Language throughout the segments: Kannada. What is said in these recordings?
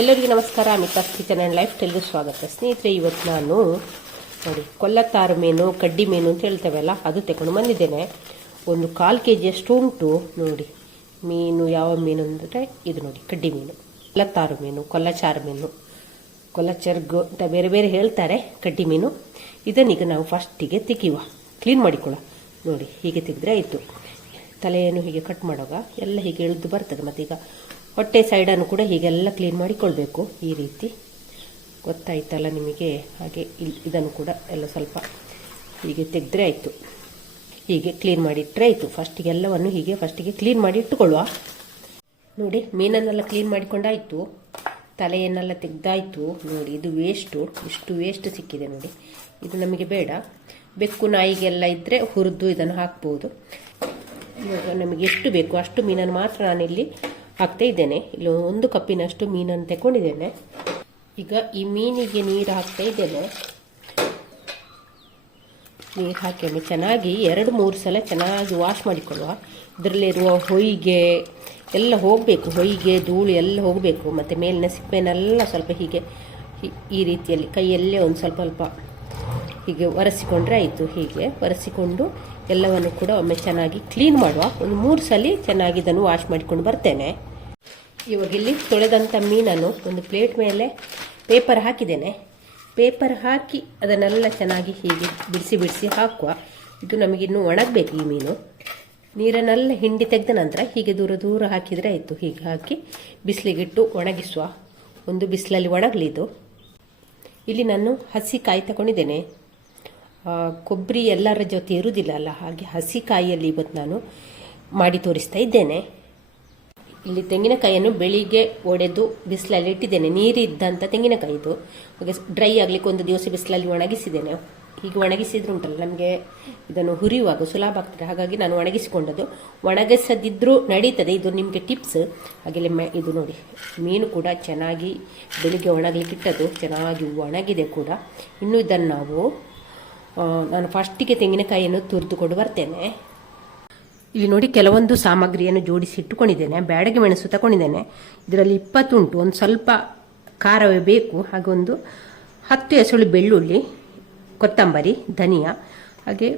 ಎಲ್ಲರಿಗೂ ನಮಸ್ಕಾರ ಮಿತಾಸ್ ಕಿಚನ್ ಆ್ಯಂಡ್ ಲೈಫ್ ಟೆಲ್ಗೆ ಸ್ವಾಗತ. ಸ್ನೇಹಿತರೆ, ಇವತ್ತು ನಾನು ನೋಡಿ, ಕೊಲ್ಲತ್ತಾರು ಮೀನು, ಕಡ್ಡಿ ಮೀನು ಅಂತ ಹೇಳ್ತೇವಲ್ಲ, ಅದು ತಗೊಂಡು ಬಂದಿದ್ದೇನೆ. ಒಂದು ಕಾಲು ಕೆ ಜಿಯಷ್ಟು ಉಂಟು, ನೋಡಿ. ಮೀನು, ಯಾವ ಮೀನು ಅಂದರೆ ಇದು ನೋಡಿ, ಕಡ್ಡಿ ಮೀನು. ಕೊಲ್ಲತ್ತಾರು ಮೀನು, ಕೊಲ್ಲಚಾರು ಮೀನು. ಕೊಲ್ಲಚರ್ಗು ಅಂತ ಬೇರೆ ಬೇರೆ ಹೇಳ್ತಾರೆ, ಕಡ್ಡಿ ಮೀನು. ಇದನ್ನೀಗ ನಾವು ಫಸ್ಟಿಗೆ ತೆಗೆಯುವ. ಕ್ಲೀನ್ ಮಾಡಿಕೊಳ್ಳ. ನೋಡಿ, ಹೀಗೆ ತೆಗೆದ್ರೆ ಆಯಿತು. ತಲೆಯನ್ನು ಹೀಗೆ ಕಟ್ ಮಾಡುವಾಗ ಎಲ್ಲ ಹೀಗೆ ಇಳಿದು ಬರ್ತದೆ. ಮತ್ತೀಗ ಹೊಟ್ಟೆ ಸೈಡನ್ನು ಕೂಡ ಹೀಗೆಲ್ಲ ಕ್ಲೀನ್ ಮಾಡಿಕೊಳ್ಬೇಕು ಈ ರೀತಿ. ಗೊತ್ತಾಯ್ತಲ್ಲ ನಿಮಗೆ? ಹಾಗೆ ಇಲ್ಲಿ ಇದನ್ನು ಕೂಡ ಎಲ್ಲ ಸ್ವಲ್ಪ ಹೀಗೆ ತೆಗೆದ್ರೆ ಆಯಿತು. ಹೀಗೆ ಕ್ಲೀನ್ ಮಾಡಿಟ್ಟರೆ ಆಯಿತು. ಫಸ್ಟಿಗೆ ಎಲ್ಲವನ್ನು ಹೀಗೆ ಫಸ್ಟಿಗೆ ಕ್ಲೀನ್ ಮಾಡಿ ಇಟ್ಟುಕೊಳ್ಳುವ. ನೋಡಿ, ಮೀನನ್ನೆಲ್ಲ ಕ್ಲೀನ್ ಮಾಡಿಕೊಂಡಾಯಿತು. ತಲೆಯನ್ನೆಲ್ಲ ತೆಗ್ದಾಯ್ತು. ನೋಡಿ, ಇದು ವೇಸ್ಟು ಇಷ್ಟು ವೇಸ್ಟ್ ಸಿಕ್ಕಿದೆ ನೋಡಿ. ಇದು ನಮಗೆ ಬೇಡ. ಬೆಕ್ಕು ನಾಯಿಗೆಲ್ಲ ಇದ್ದರೆ ಹುರಿದು ಇದನ್ನು ಹಾಕ್ಬೋದು. ನಮಗೆ ಎಷ್ಟು ಬೇಕು. ಅಷ್ಟು ಮೀನನ್ನು ಮಾತ್ರ ನಾನಿಲ್ಲಿ ಹಾಕ್ತಾ ಇದ್ದೇನೆ. ಇಲ್ಲಿ ಒಂದು ಕಪ್ಪಿನಷ್ಟು ಮೀನನ್ನು ತಗೊಂಡಿದ್ದೇನೆ ಈಗ ಈ ಮೀನಿಗೆ ನೀರು ಹಾಕ್ತಾ ಇದ್ದೇನೆ. ನೀರು ಹಾಕಿ ಚೆನ್ನಾಗಿ ಎರಡು, ಮೂರು ಸಲ ಚೆನ್ನಾಗಿ ವಾಶ್ ಮಾಡಿಕೊಳ್ಳುವ. ಇದರಲ್ಲಿರುವ ಹೊಯ್ಗೆ ಎಲ್ಲ ಹೋಗಬೇಕು. ಹೊಯ್ಗೆ, ಧೂಳು ಎಲ್ಲ ಹೋಗಬೇಕು. ಮತ್ತು ಮೇಲಿನ ಸಿಪ್ಪೆನೆಲ್ಲ ಸ್ವಲ್ಪ ಹೀಗೆ ಈ ರೀತಿಯಲ್ಲಿ ಕೈಯಲ್ಲೇ ಒಂದು ಸ್ವಲ್ಪ ಸ್ವಲ್ಪ ಹೀಗೆ ಒರೆಸಿಕೊಂಡ್ರೆ ಆಯಿತು. ಹೀಗೆ ಒರೆಸಿಕೊಂಡು ಎಲ್ಲವನ್ನು ಕೂಡ ಒಮ್ಮೆ ಚೆನ್ನಾಗಿ ಕ್ಲೀನ್ ಮಾಡುವ. ಒಂದು ಮೂರು ಸಲ ಚೆನ್ನಾಗಿ ಇದನ್ನು ವಾಶ್ ಮಾಡಿಕೊಂಡು ಬರ್ತೇನೆ. ಇವಾಗ ಇಲ್ಲಿ ತೊಳೆದಂಥ ಮೀನನ್ನು ಒಂದು ಪ್ಲೇಟ್ ಮೇಲೆ ಪೇಪರ್ ಹಾಕಿದ್ದೇನೆ. ಪೇಪರ್ ಹಾಕಿ ಅದನ್ನೆಲ್ಲ ಚೆನ್ನಾಗಿ ಹೀಗೆ ಬಿಡಿಸಿ ಬಿಡಿಸಿ ಹಾಕುವ. ಇದು ನಮಗಿನ್ನೂ ಒಣಗಬೇಕು ಈ ಮೀನು. ನೀರನ್ನೆಲ್ಲ ಹಿಂಡಿ ತೆಗೆದ ನಂತರ ಹೀಗೆ ದೂರ ದೂರ ಹಾಕಿದರೆ ಆಯಿತು. ಹೀಗೆ ಹಾಕಿ ಬಿಸಿಲಿಗಿಟ್ಟು ಒಣಗಿಸುವ ಒಂದು ಬಿಸಿಲಲ್ಲಿ ಒಣಗಲಿ ಇದು. ಇಲ್ಲಿ ನಾನು ಹಸಿ ಕಾಯಿ ತಗೊಂಡಿದ್ದೇನೆ ಕೊಬ್ಬರಿ ಎಲ್ಲರ ಜೊತೆ ಇರುವುದಿಲ್ಲ ಅಲ್ಲ, ಹಾಗೆ ಹಸಿ ಕಾಯಿಯಲ್ಲಿ ಇವತ್ತು ನಾನು ಮಾಡಿ ತೋರಿಸ್ತಾ ಇದ್ದೇನೆ. ಇಲ್ಲಿ ತೆಂಗಿನಕಾಯಿಯನ್ನು ಬೆಳಿಗ್ಗೆ ಒಡೆದು ಬಿಸಿಲಲ್ಲಿ ಇಟ್ಟಿದ್ದೇನೆ. ನೀರಿದ್ದಂಥ ತೆಂಗಿನಕಾಯಿ ಇದು ಹಾಗೆ ಡ್ರೈ ಆಗಲಿಕ್ಕೆ ಒಂದು ದಿವಸ ಬಿಸಿಲಲ್ಲಿ ಒಣಗಿಸಿದ್ದೇನೆ. ಹೀಗೆ ಒಣಗಿಸಿದ್ರು ಉಂಟಲ್ಲ, ನಮಗೆ ಇದನ್ನು ಹುರಿಯುವಾಗ ಸುಲಭ ಆಗ್ತದೆ. ಹಾಗಾಗಿ ನಾನು ಒಣಗಿಸಿಕೊಂಡದ್ದು. ಒಣಗಿಸದಿದ್ದರೂ ನಡೀತದೆ. ಇದು ನಿಮಗೆ ಟಿಪ್ಸ್ ಹಾಗೆಲ್ಲ ಇದು ನೋಡಿ. ಮೀನು ಕೂಡ ಚೆನ್ನಾಗಿ ಬೆಳಿಗ್ಗೆ ಒಣಗಲಿಕ್ಕೆ ಇಟ್ಟದ್ದು. ಚೆನ್ನಾಗಿ ಒಣಗಿದೆ ಕೂಡ. ಇನ್ನು ಇದನ್ನು ನಾವು ನಾನು ಫಸ್ಟಿಗೆ ತೆಂಗಿನಕಾಯಿಯನ್ನು ತುರಿದುಕೊಂಡು ಬರ್ತೇನೆ. ಇಲ್ಲಿ ನೋಡಿ ಕೆಲವೊಂದು ಸಾಮಗ್ರಿಯನ್ನು ಜೋಡಿಸಿ ಇಟ್ಟುಕೊಂಡಿದ್ದೇನೆ, ಬ್ಯಾಡಗೆ ಮೆಣಸು ತಗೊಂಡಿದ್ದೇನೆ. ಇದರಲ್ಲಿ ಇಪ್ಪತ್ತುಂಟು, ಒಂದು ಸ್ವಲ್ಪ ಖಾರವೇ ಬೇಕು, ಹಾಗೆ ಒಂದು ಹತ್ತು ಎಸಳು ಬೆಳ್ಳುಳ್ಳಿ, ಕೊತ್ತಂಬರಿ, ಧನಿಯಾ, ಹಾಗೆ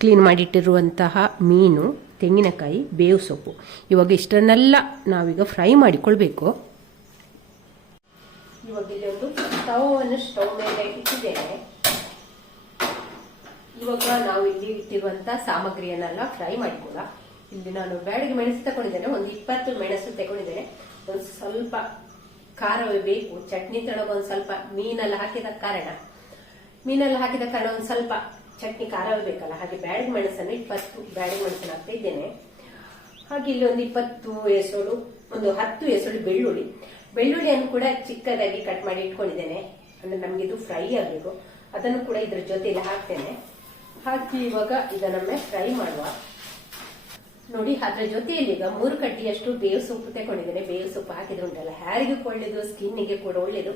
ಕ್ಲೀನ್ ಮಾಡಿಟ್ಟಿರುವಂತಹ ಮೀನು, ತೆಂಗಿನಕಾಯಿ, ಬೇವು ಸೊಪ್ಪು. ಇವಾಗ ಇಷ್ಟನ್ನೆಲ್ಲ ನಾವೀಗ ಫ್ರೈ ಮಾಡಿಕೊಳ್ಬೇಕು. ಇವಾಗ ಇಲ್ಲಿ ಒಂದು ಸ್ಟವ್ ಅನ್ನು ಸ್ಟವ್ ಮೇಲೆ ಇಟ್ಟಿದ್ದೇನೆ. ಇವಾಗ ನಾವು ಇಲ್ಲಿ ಇಟ್ಟಿರುವಂತ ಸಾಮಗ್ರಿಯನ್ನೆಲ್ಲ ಫ್ರೈ ಮಾಡಿಕೊಳ್ಳ ಇಲ್ಲಿ ನಾನು ಬ್ಯಾಡಿಗೆ ಮೆಣಸು ತಗೊಂಡಿದ್ದೇನೆ ಒಂದು ಇಪ್ಪತ್ತು ಮೆಣಸು ತಗೊಂಡಿದ್ದೇನೆ ಒಂದು ಸ್ವಲ್ಪ ಖಾರವೇ ಬೇಕು. ಚಟ್ನಿ ತಳಗ ಒಂದು ಸ್ವಲ್ಪ ಮೀನೆಲ್ಲ ಹಾಕಿದ ಕಾರಣ. ಮೀನೆಲ್ಲ ಹಾಕಿದ ಕಾರಣ ಒಂದು ಸ್ವಲ್ಪ ಚಟ್ನಿ ಖಾರವೇ ಬೇಕಲ್ಲ. ಹಾಗೆ ಬ್ಯಾಡಿಗೆ ಮೆಣಸನ್ನು ಇಪ್ಪತ್ತು ಬ್ಯಾಡಿಗೆ ಮೆಣಸನ್ನು ಹಾಕ್ತಾ ಇದ್ದೇನೆ. ಹಾಗೆ ಇಲ್ಲಿ ಒಂದು ಇಪ್ಪತ್ತು ಎಸಳು ಒಂದು ಹತ್ತು ಎಸಳು ಬೆಳ್ಳುಳ್ಳಿ. ಬೆಳ್ಳುಳ್ಳಿಯನ್ನು ಕೂಡ ಚಿಕ್ಕದಾಗಿ ಕಟ್ ಮಾಡಿ ಇಟ್ಕೊಂಡಿದ್ದೇನೆ. ಅಂದ್ರೆ ನಮ್ಗೆ ಇದು ಫ್ರೈ ಆಗಬೇಕು. ಅದನ್ನು ಕೂಡ ಇದ್ರ ಜೊತೆಯಲ್ಲಿ ಹಾಕ್ತೇನೆ. ಹಾಕಿ ಇವಾಗ ಇದನ್ನೊಮ್ಮೆ ಫ್ರೈ ಮಾಡುವ. ನೋಡಿ, ಅದ್ರ ಜೊತೆಯಲ್ಲಿ ಈಗ ಮೂರು ಕಡ್ಡಿಯಷ್ಟು ಬೇವು ಸೊಪ್ಪು ತಗೊಂಡಿದ್ದೇನೆ. ಬೇವು ಸೊಪ್ಪು ಹಾಕಿದ್ರೆ ಉಂಟಲ್ಲ. ಹ್ಯಾರಿಗೂ ಒಳ್ಳೇದು ಸ್ಕಿನ್ನಿಗೆ ಕೂಡ ಒಳ್ಳೇದು.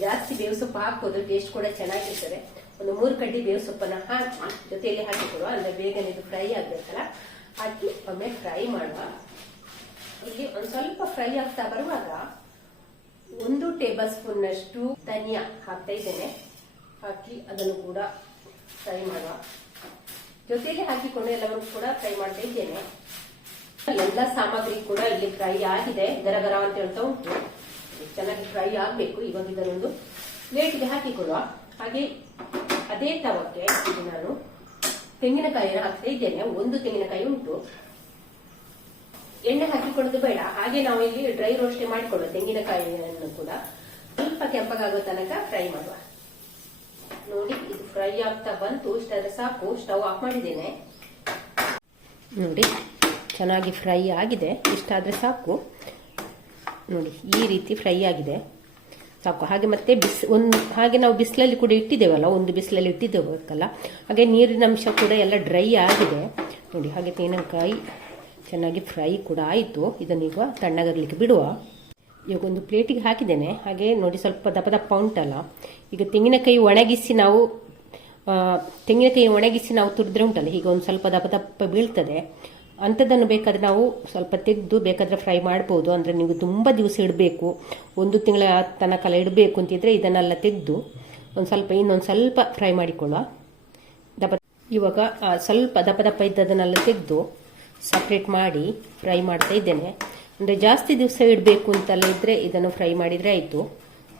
ಜಾಸ್ತಿ ಬೇವು ಸೊಪ್ಪು ಹಾಕೋದು ಟೇಸ್ಟ್ ಕೂಡ ಚೆನ್ನಾಗಿರ್ತದೆ. ಒಂದು ಮೂರು ಕಡ್ಡಿ ಬೇವು ಸೊಪ್ಪನ್ನ ಹಾಕಿ, ಜೊತೆಯಲ್ಲಿ ಹಾಕಿಕೊಡುವ. ಅಂದ್ರೆ ಬೇಗನೆ ಇದು ಫ್ರೈ ಆಗ್ಬೇಕಲ್ಲ. ಹಾಕಿ ಒಮ್ಮೆ ಫ್ರೈ ಮಾಡುವ. ಇಲ್ಲಿ ಒಂದ್ ಸ್ವಲ್ಪ ಫ್ರೈ ಆಗ್ತಾ ಬರುವಾಗ ಒಂದು ಟೇಬಲ್ ಸ್ಪೂನ್ ನಷ್ಟು ಧನಿಯಾ ಹಾಕ್ತಾ ಇದ್ದೇನೆ. ಹಾಕಿ ಅದನ್ನು ಕೂಡ ಫ್ರೈ ಮಾಡುವ. ಜೊತೆಗೆ ಹಾಕಿಕೊಂಡು ಎಲ್ಲವನ್ನು ಕೂಡ ಫ್ರೈ ಮಾಡ್ತಾ ಇದ್ದೇನೆ. ಎಲ್ಲ ಸಾಮಗ್ರಿ ಕೂಡ ಇಲ್ಲಿ ಫ್ರೈ ಆಗಿದೆ. ಗರ ಗರ ಅಂತ ಹೇಳ್ತಾ ಉಂಟು. ಚೆನ್ನಾಗಿ ಫ್ರೈ ಆಗಬೇಕು. ಇವಾಗ ಇದನ್ನೊಂದು ಪ್ಲೇಟ್ಗೆ ಹಾಕಿಕೊಡುವ ಹಾಗೆ ಅದೇ ತವಕ್ಕೆ ನಾನು ತೆಂಗಿನಕಾಯಿ ಹಾಕ್ತಾ ಇದ್ದೇನೆ. ಒಂದು ತೆಂಗಿನಕಾಯಿ ಉಂಟು. ಎಣ್ಣೆ ಹಾಕಿಕೊಳ್ಳೋದು ಬೇಡ. ಹಾಗೆ ನಾವು ಇಲ್ಲಿ ಡ್ರೈ ರೋಸ್ಟೇ ಮಾಡಿಕೊಳ್ಳುವ ತೆಂಗಿನಕಾಯಿಯನ್ನು ಕೂಡ ಸ್ವಲ್ಪ ಕೆಂಪಗಾಗುವ ತನಕ ಫ್ರೈ ಮಾಡುವ. ನೋಡಿ, ಇದು ಫ್ರೈ ಆಗ್ತಾ ಬಂತು. ಇಷ್ಟಾದ್ರೆ ಸಾಕು. ಸ್ಟವ್ ಆಫ್ ಮಾಡಿದ್ದೇನೆ. ನೋಡಿ, ಚೆನ್ನಾಗಿ ಫ್ರೈ ಆಗಿದೆ. ಇಷ್ಟಾದ್ರೆ ಸಾಕು. ನೋಡಿ, ಈ ರೀತಿ ಫ್ರೈ ಆಗಿದೆ. ಸಾಕು. ಹಾಗೆ ಮತ್ತೆ ಬಿಸ್, ಒಂದು, ಹಾಗೆ ನಾವು ಬಿಸಿಲಲ್ಲಿ ಕೂಡ ಇಟ್ಟಿದ್ದೇವಲ್ಲ, ಒಂದು ಬಿಸಿಲಲ್ಲಿ ಇಟ್ಟಿದ್ದೇವಲ್ಲ ಹಾಗೆ ನೀರಿನ ಅಂಶ ಕೂಡ ಎಲ್ಲ ಡ್ರೈ ಆಗಿದೆ. ನೋಡಿ, ಹಾಗೆ ತೆಂಗಿನಕಾಯಿ ಚೆನ್ನಾಗಿ ಫ್ರೈ ಕೂಡ ಆಯಿತು. ಇದನ್ನೀಗ ತಣ್ಣಗರ್ಲಿಕ್ಕೆ ಬಿಡುವ. ಇವಾಗ ಒಂದು ಪ್ಲೇಟಿಗೆ ಹಾಕಿದ್ದೇನೆ. ಹಾಗೆ ನೋಡಿ ಸ್ವಲ್ಪ ದಪ್ಪ ದಪ್ಪ ಉಂಟಲ್ಲ. ಈಗ ತೆಂಗಿನಕಾಯಿ ಒಣಗಿಸಿ ನಾವು ತೆಂಗಿನಕಾಯಿ ಒಣಗಿಸಿ ನಾವು ತುರಿದ್ರೆ ಉಂಟಲ್ಲ. ಈಗ ಒಂದು ಸ್ವಲ್ಪ ದಪ್ಪ ದಪ್ಪ ಬೀಳ್ತದೆ. ಅಂಥದ್ದನ್ನು ಬೇಕಾದರೆ ನಾವು ಸ್ವಲ್ಪ ತೆಗೆದು ಬೇಕಾದರೆ ಫ್ರೈ ಮಾಡ್ಬೋದು. ಅಂದರೆ ನೀವು ತುಂಬ ದಿವಸ ಇಡಬೇಕು. ಒಂದು ತಿಂಗಳ ತನಕ ಇಡಬೇಕು ಅಂತಿದ್ರೆ ಇದನ್ನೆಲ್ಲ ತೆಗೆದು ಒಂದು ಸ್ವಲ್ಪ, ಇನ್ನೊಂದು ಸ್ವಲ್ಪ ಫ್ರೈ ಮಾಡಿಕೊಳ್ಳುವ. ದಪ್ಪ ಇವಾಗ ಸ್ವಲ್ಪ ದಪ್ಪ ದಪ್ಪ ಇದ್ದದನ್ನೆಲ್ಲ ತೆಗೆದು ಸಪ್ರೇಟ್ ಮಾಡಿ ಫ್ರೈ ಮಾಡ್ತಾ ಇದ್ದೇನೆ. ಅಂದರೆ ಜಾಸ್ತಿ ದಿವಸ ಇಡಬೇಕು ಅಂತೆಲ್ಲ ಇದ್ದರೆ ಇದನ್ನು ಫ್ರೈ ಮಾಡಿದರೆ ಆಯಿತು.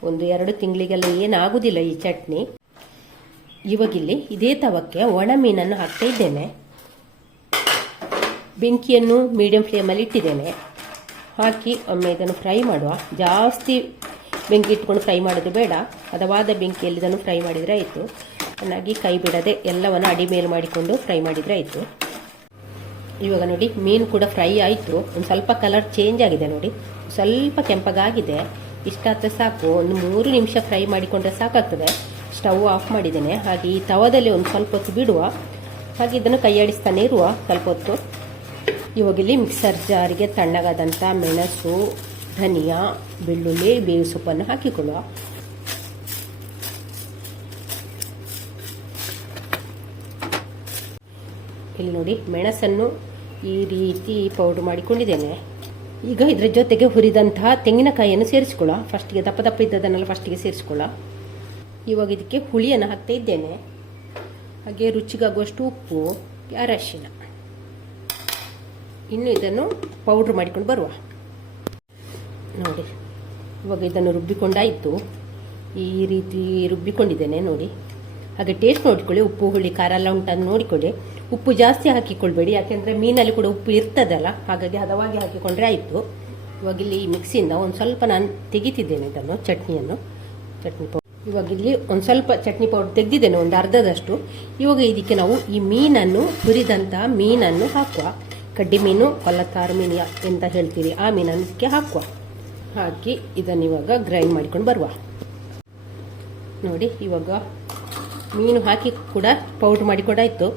ಒಂದು ಎರಡು ತಿಂಗಳಿಗೆಲ್ಲ ಏನಾಗೋದಿಲ್ಲ ಈ ಚಟ್ನಿ. ಇವಾಗಿಲ್ಲಿ ಇದೇ ತವಕ್ಕೆ ಒಣ ಮೀನನ್ನು ಹಾಕ್ತಾ ಇದ್ದೇನೆ. ಬೆಂಕಿಯನ್ನು ಮೀಡಿಯಂ ಫ್ಲೇಮಲ್ಲಿ ಇಟ್ಟಿದ್ದೇನೆ. ಹಾಕಿ ಒಮ್ಮೆ ಇದನ್ನು ಫ್ರೈ ಮಾಡುವ. ಜಾಸ್ತಿ ಬೆಂಕಿ ಇಟ್ಕೊಂಡು ಫ್ರೈ ಮಾಡೋದು ಬೇಡ. ಹದವಾದ ಬೆಂಕಿಯಲ್ಲಿ ಇದನ್ನು ಫ್ರೈ ಮಾಡಿದರೆ ಆಯಿತು. ಚೆನ್ನಾಗಿ ಕೈ ಬಿಡದೆ ಎಲ್ಲವನ್ನು ಅಡಿ ಮೇಲೆ ಮಾಡಿಕೊಂಡು ಫ್ರೈ ಮಾಡಿದರೆ ಆಯಿತು. ಇವಾಗ ನೋಡಿ, ಮೀನು ಕೂಡ ಫ್ರೈ ಆಯಿತು. ಒಂದು ಸ್ವಲ್ಪ ಕಲರ್ ಚೇಂಜ್ ಆಗಿದೆ ನೋಡಿ. ಸ್ವಲ್ಪ ಕೆಂಪಗಾಗಿದೆ. ಇಷ್ಟಾದರೆ ಸಾಕು. ಒಂದು ಮೂರು ನಿಮಿಷ ಫ್ರೈ ಮಾಡಿಕೊಂಡ್ರೆ ಸಾಕಾಗ್ತದೆ. ಸ್ಟವ್ ಆಫ್ ಮಾಡಿದ್ದೇನೆ. ಹಾಗೆ ಈ ತವದಲ್ಲಿ ಒಂದು ಸ್ವಲ್ಪ ಹೊತ್ತು ಬಿಡುವ. ಹಾಗೆ ಇದನ್ನು ಕೈಯಾಡಿಸ್ತಾನೆ ಇರುವ ಸ್ವಲ್ಪ ಹೊತ್ತು. ಇವಾಗಿಲ್ಲಿ ಮಿಕ್ಸರ್ ಜಾರಿಗೆ ತಣ್ಣಗಾದಂಥ ಮೆಣಸು, ಧನಿಯಾ, ಬೆಳ್ಳುಳ್ಳಿ ಬೇವು ಸೊಪ್ಪನ್ನು ಹಾಕಿಕೊಳ್ಳುವ. ಇಲ್ಲಿ ನೋಡಿ, ಮೆಣಸನ್ನು ಈ ರೀತಿ ಪೌಡ್ರ್ ಮಾಡಿಕೊಂಡಿದ್ದೇನೆ. ಈಗ ಇದರ ಜೊತೆಗೆ ಹುರಿದಂತಹ ತೆಂಗಿನಕಾಯಿಯನ್ನು ಸೇರಿಸ್ಕೊಳ್ಳ ಫಸ್ಟಿಗೆ ದಪ್ಪ ದಪ್ಪ ಇದ್ದದನ್ನೆಲ್ಲ ಫಸ್ಟಿಗೆ ಸೇರಿಸ್ಕೊಳ್ಳ ಇವಾಗ ಇದಕ್ಕೆ ಹುಳಿಯನ್ನು ಹಾಕ್ತಾ ಇದ್ದೇನೆ. ಹಾಗೆ ರುಚಿಗಾಗುವಷ್ಟು ಉಪ್ಪು ಅರಶಿನ ಇನ್ನು ಇದನ್ನು ಪೌಡ್ರ್ ಮಾಡಿಕೊಂಡು ಬರುವ. ನೋಡಿ, ಇವಾಗ ಇದನ್ನು ರುಬ್ಬಿಕೊಂಡಾಯಿತು. ಈ ರೀತಿ ರುಬ್ಬಿಕೊಂಡಿದ್ದೇನೆ, ನೋಡಿ. ಹಾಗೆ ಟೇಸ್ಟ್ ನೋಡಿಕೊಳ್ಳಿ. ಉಪ್ಪು, ಹುಳಿ, ಖಾರ ಎಲ್ಲ ಉಂಟನ್ನು ನೋಡಿಕೊಳ್ಳಿ. ಉಪ್ಪು ಜಾಸ್ತಿ ಹಾಕಿಕೊಳ್ಬೇಡಿ, ಯಾಕೆಂದರೆ ಮೀನಲ್ಲಿ ಕೂಡ ಉಪ್ಪು ಇರ್ತದಲ್ಲ, ಹಾಗಾಗಿ ಹದವಾಗಿ ಹಾಕಿಕೊಂಡ್ರೆ ಆಯಿತು. ಇವಾಗ ಇಲ್ಲಿ ಮಿಕ್ಸಿಯಿಂದ ಒಂದು ಸ್ವಲ್ಪ ನಾನು ತೆಗಿತಿದ್ದೇನೆ ಇದನ್ನು, ಚಟ್ನಿಯನ್ನು. ಚಟ್ನಿ ಪೌಡರ್ ಇವಾಗ ಇಲ್ಲಿ ಒಂದು ಸ್ವಲ್ಪ ಚಟ್ನಿ ಪೌಡರ್ ತೆಗೆದಿದ್ದೇನೆ, ಒಂದು ಅರ್ಧದಷ್ಟು. ಇವಾಗ ಇದಕ್ಕೆ ನಾವು ಈ ಮೀನನ್ನು ಹುರಿದಂತಹ ಮೀನನ್ನು ಹಾಕುವ. ಕಡ್ಡಿ ಮೀನು, ಕೊಲ್ಲತ್ತಾರು ಮೀನು ಅಂತ ಹೇಳ್ತೀರಿ, ಆ ಇದಕ್ಕೆ ಹಾಕುವ. ಹಾಕಿ ಇದನ್ನು ಇವಾಗ ಗ್ರೈಂಡ್ ಮಾಡ್ಕೊಂಡು ಬರುವ. ನೋಡಿ, ಇವಾಗ ಮೀನು ಹಾಕಿ ಕೂಡ ಪೌಡ್ರ್ ಮಾಡಿಕೊಂಡಾಯ್ತು.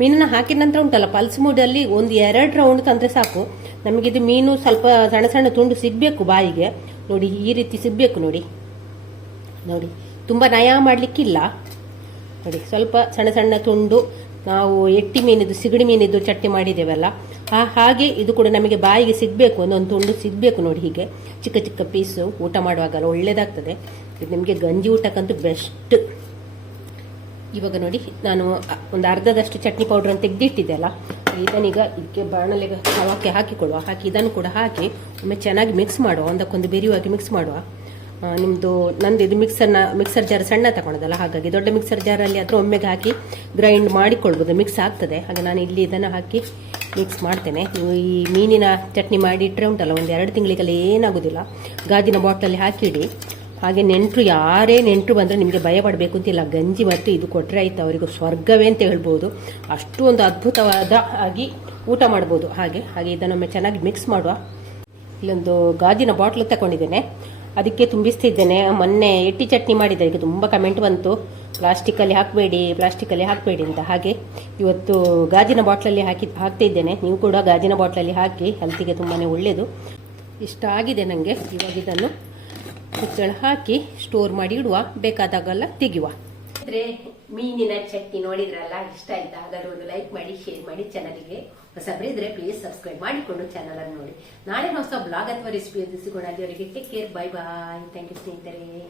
ಮೀನನ್ನ ಹಾಕಿದ ನಂತರ ಉಂಟಲ್ಲ ಪಲ್ಸ್ ಮೂಡಲ್ಲಿ ಒಂದು ಎರಡು ರೌಂಡ್ ತಂದರೆ ಸಾಕು. ನಮಗಿದು ಮೀನು ಸ್ವಲ್ಪ ಸಣ್ಣ ಸಣ್ಣ ತುಂಡು ಸಿಗಬೇಕು ಬಾಯಿಗೆ. ನೋಡಿ, ಈ ರೀತಿ ಸಿಗಬೇಕು ನೋಡಿ. ನೋಡಿ, ತುಂಬ ನಯ ಮಾಡಲಿಕ್ಕಿಲ್ಲ. ನೋಡಿ, ಸ್ವಲ್ಪ ಸಣ್ಣ ಸಣ್ಣ ತುಂಡು, ನಾವು ಎಟ್ಟಿ ಮೀನಿದ್ದು, ಸಿಗಡಿ ಮೀನಿದ್ದು ಚಟ್ನಿ ಮಾಡಿದ್ದೇವಲ್ಲ, ಆ ಹಾಗೆ ಇದು ಕೂಡ ನಮಗೆ ಬಾಯಿಗೆ ಸಿಗಬೇಕು, ಒಂದೊಂದು ತುಂಡು ಸಿಗಬೇಕು ನೋಡಿ ಹೀಗೆ. ಚಿಕ್ಕ ಚಿಕ್ಕ ಪೀಸು ಊಟ ಮಾಡುವಾಗಲ್ಲ ಒಳ್ಳೆಯದಾಗ್ತದೆ ನಿಮಗೆ ಗಂಜಿ ಊಟಕ್ಕಂತೂ ಬೆಸ್ಟ್ ಇವಾಗ ನೋಡಿ, ನಾನು ಒಂದು ಅರ್ಧದಷ್ಟು ಚಟ್ನಿ ಪೌಡ್ರನ್ನು ತೆಗೆದಿಟ್ಟಿದ್ದೆ ಅಲ್ಲ? ಇದನ್ನೀಗ ಇದಕ್ಕೆ ಬಾಣಲೆಗೆ ಹಾಕಿ, ಹಾಕಿಕೊಳ್ಳುವ. ಹಾಕಿ, ಇದನ್ನು ಕೂಡ ಹಾಕಿ, ಒಮ್ಮೆ ಚೆನ್ನಾಗಿ ಮಿಕ್ಸ್ ಮಾಡುವ. ಒಂದಕ್ಕೊಂದು ಬೆರೆಯುವಾಗಿ ಮಿಕ್ಸ್ ಮಾಡುವ. ನಿಮ್ಮದು ನಂದು ಇದು ಮಿಕ್ಸರ್ನ ಮಿಕ್ಸರ್ ಜಾರ್ ಸಣ್ಣ ತಗೊಂಡದಲ್ಲ, ಹಾಗಾಗಿ ದೊಡ್ಡ ಮಿಕ್ಸರ್ ಜಾರಲ್ಲಿ ಆದರೂ ಒಮ್ಮೆಗೆ ಹಾಕಿ ಗ್ರೈಂಡ್ ಮಾಡಿಕೊಳ್ಬೋದು. ಮಿಕ್ಸ್ ಆಗ್ತದೆ. ಹಾಗೆ ನಾನು ಇಲ್ಲಿ ಇದನ್ನು ಹಾಕಿ ಮಿಕ್ಸ್ ಮಾಡ್ತೇನೆ. ನೀವು ಈ ಮೀನಿನ ಚಟ್ನಿ ಮಾಡಿ ಇಟ್ಟರೆ ಉಂಟಲ್ಲ ಒಂದು ಎರಡು ತಿಂಗಳಿಗೆಲ್ಲ ಏನಾಗೋದಿಲ್ಲ. ಗಾಜಿನ ಬಾಟ್ಲಲ್ಲಿ ಹಾಕಿಡಿ. ಹಾಗೆ ನೆಂಟರು ಯಾರೇ ನೆಂಟರು ಬಂದರೆ ನಿಮಗೆ ಭಯ ಪಡಬೇಕು ಅಂತಿಲ್ಲ ಗಂಜಿ ಮತ್ತು ಇದು ಕೊಟ್ಟರೆ ಆಯಿತು, ಅವರಿಗೆ ಸ್ವರ್ಗವೇ ಅಂತ ಹೇಳ್ಬೋದು. ಅಷ್ಟು ಒಂದು ಅದ್ಭುತವಾದ ಆಗಿ ಊಟ ಮಾಡ್ಬೋದು. ಹಾಗೆ ಹಾಗೆ ಇದನ್ನೊಮ್ಮೆ ಚೆನ್ನಾಗಿ ಮಿಕ್ಸ್ ಮಾಡುವ. ಇಲ್ಲೊಂದು ಗಾಜಿನ ಬಾಟ್ಲು ತಗೊಂಡಿದ್ದೇನೆ ಅದಕ್ಕೆ ತುಂಬಿಸ್ತಿದ್ದೇನೆ. ಮೊನ್ನೆ ಎಟ್ಟಿ ಚಟ್ನಿ ಮಾಡಿದ್ದೆ. ಅದಕ್ಕೆ ತುಂಬ ಕಮೆಂಟ್ ಬಂತು. ಪ್ಲಾಸ್ಟಿಕಲ್ಲಿ ಹಾಕಬೇಡಿ ಪ್ಲಾಸ್ಟಿಕ್ಕಲ್ಲಿ ಹಾಕಬೇಡಿ ಅಂತ. ಹಾಗೆ ಇವತ್ತು ಗಾಜಿನ ಬಾಟ್ಲಲ್ಲಿ ಹಾಕಿ ಹಾಕ್ತಿದ್ದೇನೆ ನೀವು ಕೂಡ ಗಾಜಿನ ಬಾಟ್ಲಲ್ಲಿ ಹಾಕಿ ಹೆಲ್ತಿಗೆ ತುಂಬಾ ಒಳ್ಳೆಯದು ಇಷ್ಟ ಆಗಿದೆ ನನಗೆ ಇವಾಗ ಇದನ್ನು. ಮುಚ್ಚಳ ಹಾಕಿ ಸ್ಟೋರ್ ಮಾಡಿ ಇಡುವ. ಬೇಕಾದಾಗೆಲ್ಲ ತೆಗೆಯುವ. ಅಂದ್ರೆ ಮೀನಿನ ಚಟ್ನಿ ನೋಡಿದ್ರಲ್ಲ, ಇಷ್ಟ ಆಯ್ತಾ? ಹಾಗಾದ್ರೆ ಒಂದು ಲೈಕ್ ಮಾಡಿ ಶೇರ್ ಮಾಡಿ ಚಾನಲ್ಗೆ ಹೊಸಬ್ರಿದ್ರೆ ಪ್ಲೀಸ್ ಸಬ್ಸ್ಕ್ರೈಬ್ ಮಾಡಿಕೊಂಡು ಚಾನಲ್ ಅನ್ನು ನೋಡಿ. ನಾಳೆ ಹೊಸ ಬ್ಲಾಗ್ ಅಥವಾ ರೆಸಿಪಿ ಸಿಗೋಣ ಅಲ್ಲಿವರೆಗೆ take care bye bye thank you ಸ್ನೇಹಿತರೆ.